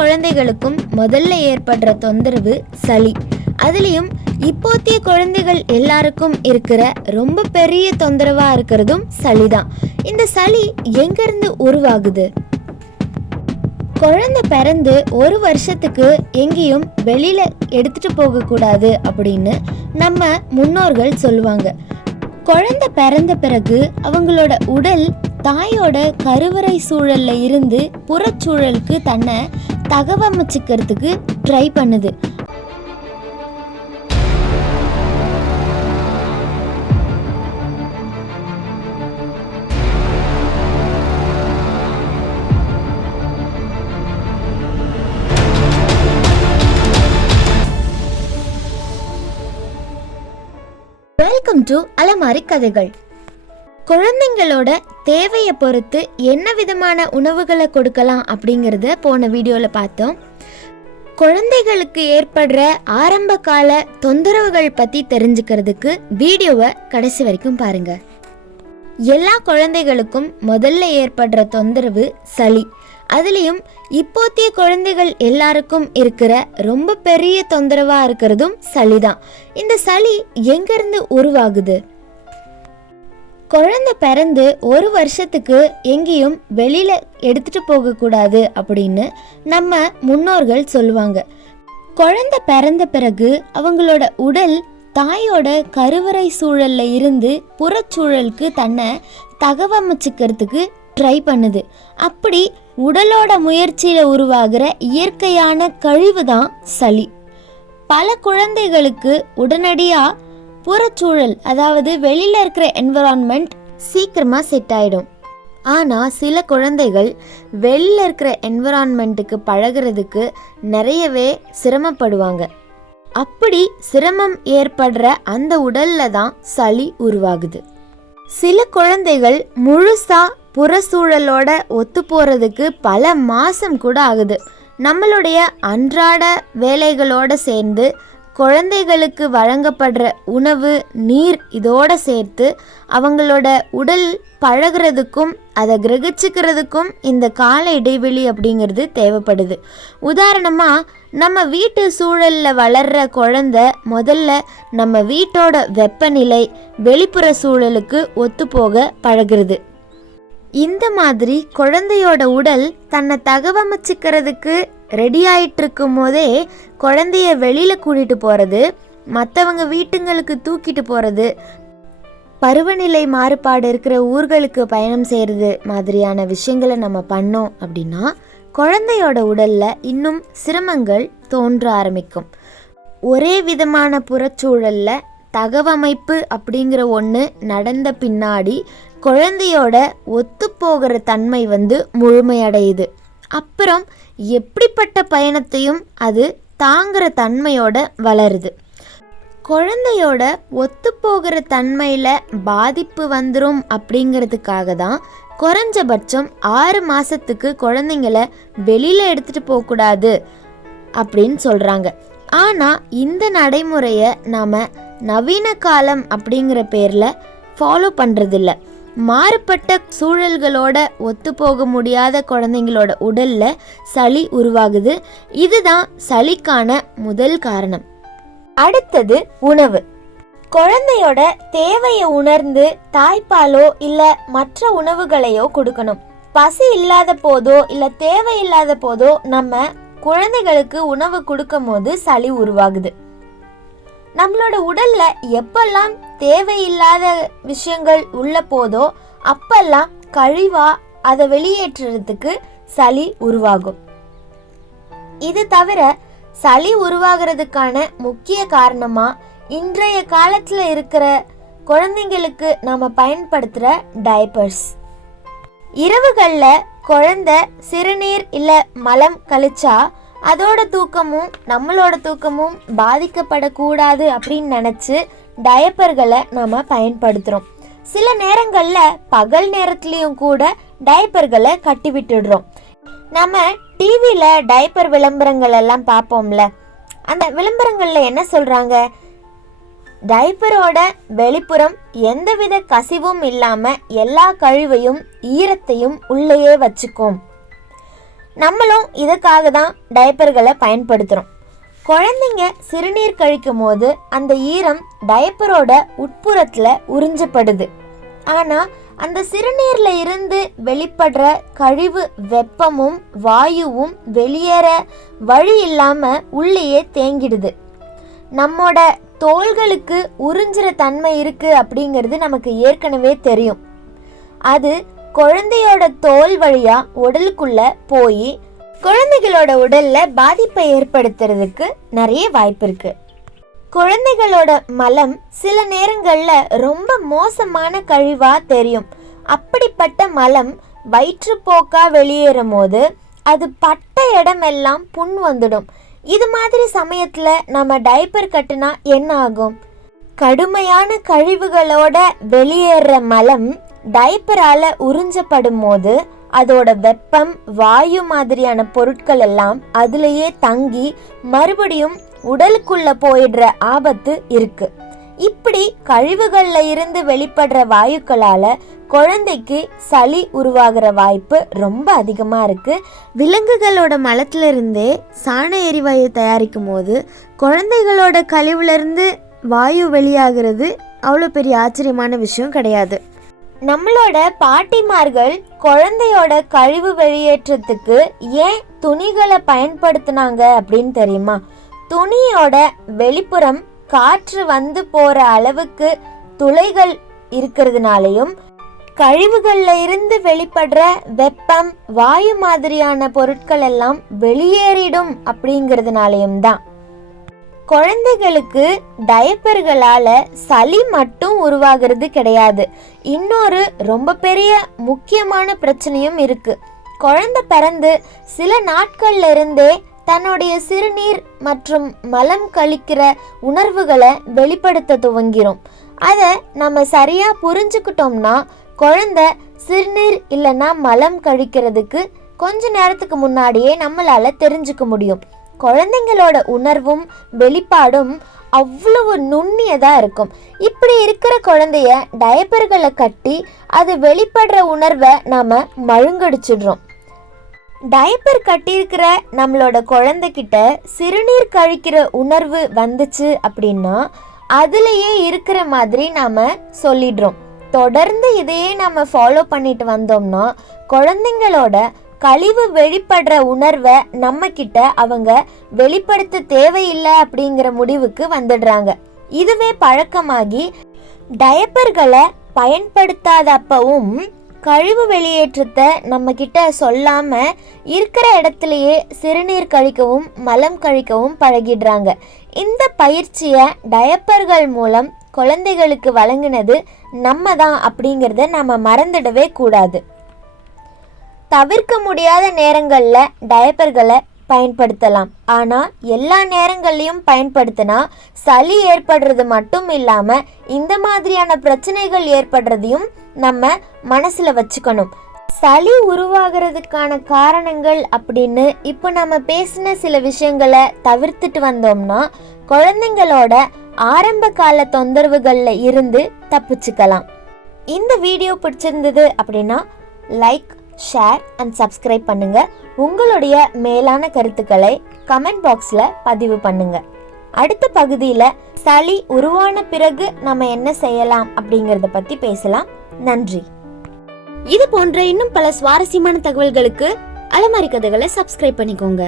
குழந்தைகளுக்கும் முதல்ல ஏற்படுற தொந்தரவு சளி. அதுலேயும் இப்போத்திய குழந்தைகள் எல்லாருக்கும் இருக்கிற ரொம்ப பெரிய தொந்தரவா இருக்கிறதும் சளி தான். இந்த சளி எங்கிருந்து உருவாகுது? குழந்தை பிறந்து 1 வருஷத்துக்கு எங்கேயும் வெளியில எடுத்துட்டு போக கூடாது அப்படின்னு நம்ம முன்னோர்கள் சொல்லுவாங்க. குழந்தை பிறந்த பிறகு அவங்களோட உடல் தாயோட கருவறை சூழல்ல இருந்து புறச்சூழலுக்கு தன்னை தகவமைச்சுக்கிறதுக்கு ட்ரை பண்ணுது. வெல்கம் டு அலமாரி கதைகள். குழந்தைங்களோட தேவையை பொறுத்து என்ன விதமான உணவுகளை கொடுக்கலாம் அப்படிங்கிறத போன வீடியோவில் பார்த்தோம். குழந்தைகளுக்கு ஏற்படுற ஆரம்ப கால தொந்தரவுகள் பற்றி தெரிஞ்சுக்கிறதுக்கு வீடியோவை கடைசி வரைக்கும் பாருங்க. எல்லா குழந்தைகளுக்கும் முதல்ல ஏற்படுற தொந்தரவு சளி. அதுலேயும் இப்போத்திய குழந்தைகள் எல்லாருக்கும் இருக்கிற ரொம்ப பெரிய தொந்தரவா இருக்கிறதும் சளி தான். இந்த சளி எங்கிருந்து உருவாகுது? குழந்தை பிறந்து 1 வருஷத்துக்கு எங்கேயும் வெளியில எடுத்துட்டு போக கூடாது அப்படின்னு நம்ம முன்னோர்கள் சொல்லுவாங்க. குழந்தை பிறந்த பிறகு அவங்களோட உடல் தாயோட கருவறை சூழல்ல இருந்து புறச்சூழலுக்கு தன்னை தகவமைச்சுக்கிறதுக்கு ட்ரை பண்ணுது. அப்படி உடலோட முயற்சியில உருவாகிற இயற்கையான கழிவு தான் சளி. பல குழந்தைகளுக்கு உடனடியா புறச்சூழல், அதாவது வெளியில இருக்கிற என்விரான்மெண்ட் சீக்கிரமா செட் ஆயிடும். ஆனா சில குழந்தைகள் வெளியில இருக்கிற என்விரான்மெண்ட்டுக்கு பழகிறதுக்கு நிறையவே சிரமப்படுவாங்க. அப்படி சிரமம் ஏற்படுற அந்த உடல்ல தான் சளி உருவாகுது. சில குழந்தைகள் முழுசா புறச்சூழலோட ஒத்து போறதுக்கு பல மாசம் கூட ஆகுது. நம்மளுடைய அன்றாட வேலைகளோட சேர்ந்து குழந்தைகளுக்கு வழங்கப்படுற உணவு, நீர் இதோட சேர்த்து அவங்களோட உடல் பழகிறதுக்கும் அதை கிரகிச்சுக்கிறதுக்கும் இந்த கால இடைவெளி அப்படிங்கிறது தேவைப்படுது. உதாரணமாக நம்ம வீட்டு சூழலில் வளர்கிற குழந்தை முதல்ல நம்ம வீட்டோட வெப்பநிலை, வெளிப்புற சூழலுக்கு ஒத்துப்போக பழகிறது. இந்த மாதிரி குழந்தையோட உடல் தன்னை தகவமைச்சுக்கிறதுக்கு ரெடி ஆயிட்டு இருக்கும் போதே குழந்தைய வெளியில கூட்டிட்டு போறது, மற்றவங்க வீட்டுங்களுக்கு தூக்கிட்டு போறது, பருவநிலை மாறுபாடு இருக்கிற ஊர்களுக்கு பயணம் செய்யறது மாதிரியான விஷயங்களை நம்ம பண்ணோம் அப்படின்னா குழந்தையோட உடல்ல இன்னும் சிரமங்கள் தோன்ற ஆரம்பிக்கும். ஒரே விதமான புறச்சூழல்ல தகவமைப்பு அப்படிங்கிற ஒன்று நடந்த பின்னாடி குழந்தையோட ஒத்துப்போகிற தன்மை முழுமையடையுது. அப்புறம் எப்படிப்பட்ட பயணத்தையும் அது தாங்குற தன்மையோட வளருது. குழந்தையோட ஒத்துப்போகிற தன்மையில் பாதிப்பு வந்துடும் அப்படிங்கிறதுக்காக தான் குறைஞ்சபட்சம் 6 மாதத்துக்கு குழந்தைங்கள வெளியில் எடுத்துகிட்டு போகக்கூடாது அப்படின்னு சொல்கிறாங்க. ஆனால் இந்த நடைமுறையை நாம் நவீன காலம் அப்படிங்கிற பேரில் ஃபாலோ பண்ணுறதில்ல. மாறுபட்ட சூழல்களோட ஒத்து போக முடியாத குழந்தைங்களோட உடல்ல சளி உருவாகுது. இதுதான் சளிக்கான முதல் காரணம். அடுத்தது உணவு. குழந்தையோட தேவையை உணர்ந்து தாய்ப்பாலோ இல்ல மற்ற உணவுகளையோ கொடுக்கணும். பசி இல்லாத போதோ இல்ல தேவையில்லாத போதோ நம்ம குழந்தைகளுக்கு உணவு கொடுக்கும் போது சளி உருவாகுது. நம்மளோட உடல்ல எப்பெல்லாம் தேவையில்லாத விஷயங்கள் உள்ள போதோ அப்பெல்லாம் கழிவா அதை வெளியேற்றுறதுக்கு சளி உருவாகும். இது தவிர சளி உருவாகிறதுக்கான முக்கிய காரணமா இன்றைய காலத்துல இருக்கிற குழந்தைங்களுக்கு நாம பயன்படுத்துற டைப்பர்ஸ். இரவுகள்ல குழந்தை சிறுநீர் இல்ல மலம் கழிச்சா அதோட தூக்கமும் நம்மளோட தூக்கமும் பாதிக்கப்படக்கூடாது அப்படின்னு நினச்சி டயப்பர்களை நாம் பயன்படுத்துகிறோம். சில நேரங்களில் பகல் நேரத்துலேயும் கூட டயப்பர்களை கட்டி விட்டுடுறோம். நம்ம டிவியில் டைப்பர் விளம்பரங்கள் எல்லாம் பார்ப்போம்ல, அந்த விளம்பரங்களில் என்ன சொல்கிறாங்க? டைப்பரோட வெளிப்புறம் எந்தவித கசிவும் இல்லாமல் எல்லா கழிவையும் ஈரத்தையும் உள்ளேயே வச்சுக்கும். நம்மளும் இதுக்காக தான் டயப்பர்களை பயன்படுத்துகிறோம். குழந்தைங்க சிறுநீர் கழிக்கும் போது அந்த ஈரம் டயப்பரோட உட்புறத்தில் உறிஞ்சப்படுது. ஆனால் அந்த சிறுநீரில் இருந்து வெளிப்படுற கழிவு வெப்பமும் வாயுவும் வெளியேற வழி இல்லாமல் உள்ளேயே தேங்கிடுது. நம்மோட தோள்களுக்கு உறிஞ்சுற தன்மை இருக்குது அப்படிங்கிறது நமக்கு ஏற்கனவே தெரியும். அது குழந்தையோட தோல் வழியாக உடலுக்குள்ளே போய் குழந்தைகளோட உடலில் பாதிப்பை ஏற்படுத்துறதுக்கு நிறைய வாய்ப்பு இருக்குது. குழந்தைகளோட மலம் சில நேரங்களில் ரொம்ப மோசமான கழிவாக தெரியும். அப்படிப்பட்ட மலம் வயிற்றுப்போக்கா வெளியேறும் போது அது பட்ட இடமெல்லாம் புண் வந்துடும். இது மாதிரி சமயத்தில் நம்ம டைப்பர் கட்டுனா என்ன ஆகும்? கடுமையான கழிவுகளோட வெளியேற மலம் டைப்பரால் உறிஞ்சப்படும் போது அதோட வெப்பம் வாயு மாதிரியான பொருட்கள் எல்லாம் அதுலேயே தங்கி மறுபடியும் உடலுக்குள்ள போயிடுற ஆபத்து இருக்கு. இப்படி கழிவுகள்ல இருந்து வெளிப்படுற வாயுக்களால குழந்தைக்கு சளி உருவாகிற வாய்ப்பு ரொம்ப அதிகமா இருக்கு. விலங்குகளோட மலத்துல இருந்தே சாண எரிவாயு தயாரிக்கும் போது குழந்தைகளோட கழிவுல இருந்து வாயு வெளியாகிறது அவ்வளோ பெரிய ஆச்சரியமான விஷயம் கிடையாது. நம்மளோட பாட்டிமார்கள் குழந்தையோட கழிவு வெளியேற்றத்துக்கு ஏன் துணிகளை பயன்படுத்தினாங்க அப்படின்னு தெரியுமா? துணியோட வெளிப்புறம் காற்று வந்து போற அளவுக்கு துளைகள் இருக்கிறதுனாலையும் கழிவுகள்ல இருந்து வெளிப்படுற வெப்பம் வாயு மாதிரியான பொருட்கள் எல்லாம் வெளியேறிடும் அப்படிங்கிறதுனாலையும் தான். குழந்தைகளுக்கு டயப்பர்களால சளி மட்டும் உருவாகிறது கிடையாது. இன்னொரு ரொம்ப பெரிய முக்கியமான பிரச்சனையும் இருக்கு. குழந்தை பிறந்து சில நாட்கள்ல இருந்தே தன்னுடைய சிறுநீர் மற்றும் மலம் கழிக்கிற உணர்வுகளை வெளிப்படுத்த துவங்கிரும். அதை நம்ம சரியா புரிஞ்சுக்கிட்டோம்னா குழந்தை சிறுநீர் இல்லைன்னா மலம் கழிக்கிறதுக்கு கொஞ்ச நேரத்துக்கு முன்னாடியே நம்மளால தெரிஞ்சுக்க முடியும். குழந்தைங்களோட உணர்வும் வெளிப்பாடும் அவ்வளவு நுண்ணியதா இருக்கும். இப்படி இருக்கிற குழந்தைய டயப்பர்களை கட்டி அது வெளிப்படுற உணர்வை நாம மழுங்கடிச்சிடுறோம். டயப்பர் கட்டியிருக்கிற நம்மளோட குழந்தைகிட்ட சிறுநீர் கழிக்கிற உணர்வு வந்துச்சு அப்படின்னா அதுலேயே இருக்கிற மாதிரி நாம சொல்லிடுறோம். தொடர்ந்து இதையே நம்ம ஃபாலோ பண்ணிட்டு வந்தோம்னா குழந்தைங்களோட கழிவு வெளிப்படுற உணர்வை நம்ம கிட்ட அவங்க வெளிப்படுத்த தேவையில்லை அப்படிங்கிற முடிவுக்கு வந்துடுறாங்க. இதுவே பழக்கமாகி டயப்பர்களை பயன்படுத்தாதப்பவும் கழிவு வெளியேற்றத்தை நம்ம கிட்ட சொல்லாம இருக்கிற இடத்துலயே சிறுநீர் கழிக்கவும் மலம் கழிக்கவும் பழகிடுறாங்க. இந்த பயிற்சியை டயப்பர்கள் மூலம் குழந்தைகளுக்கு வழங்கினது நம்ம தான் அப்படிங்கிறத நம்ம மறந்துடவே கூடாது. தவிர்க்க முடியாத நேரங்களில் டயப்பர்களை பயன்படுத்தலாம். ஆனால் எல்லா நேரங்கள்லையும் பயன்படுத்தினா சளி ஏற்படுறது மட்டும் இல்லாமல் இந்த மாதிரியான பிரச்சனைகள் ஏற்படுறதையும் நம்ம மனசில் வச்சுக்கணும். சளி உருவாகிறதுக்கான காரணங்கள் அப்படின்னு இப்போ நம்ம பேசின சில விஷயங்களை தவிர்த்துட்டு வந்தோம்னா குழந்தைங்களோட ஆரம்ப கால தொந்தரவுகளில் இருந்து தப்பிச்சுக்கலாம். இந்த வீடியோ பிடிச்சிருந்தது அப்படின்னா லைக், ஷேர் அண்ட் சப்ஸ்கிரைப் பண்ணுங்க. உங்களுடைய மேலான கருத்துக்களை கமெண்ட் பாக்ஸ்ல பதிவு பண்ணுங்க. அடுத்த பகுதியில் சளி உருவான பிறகு நம்ம என்ன செய்யலாம் அப்படிங்கறத பத்தி பேசலாம். நன்றி. இது போன்ற இன்னும் பல சுவாரஸ்யமான தகவல்களுக்கு அலமாரி கதைகளை சப்ஸ்கிரைப் பண்ணிக்கோங்க.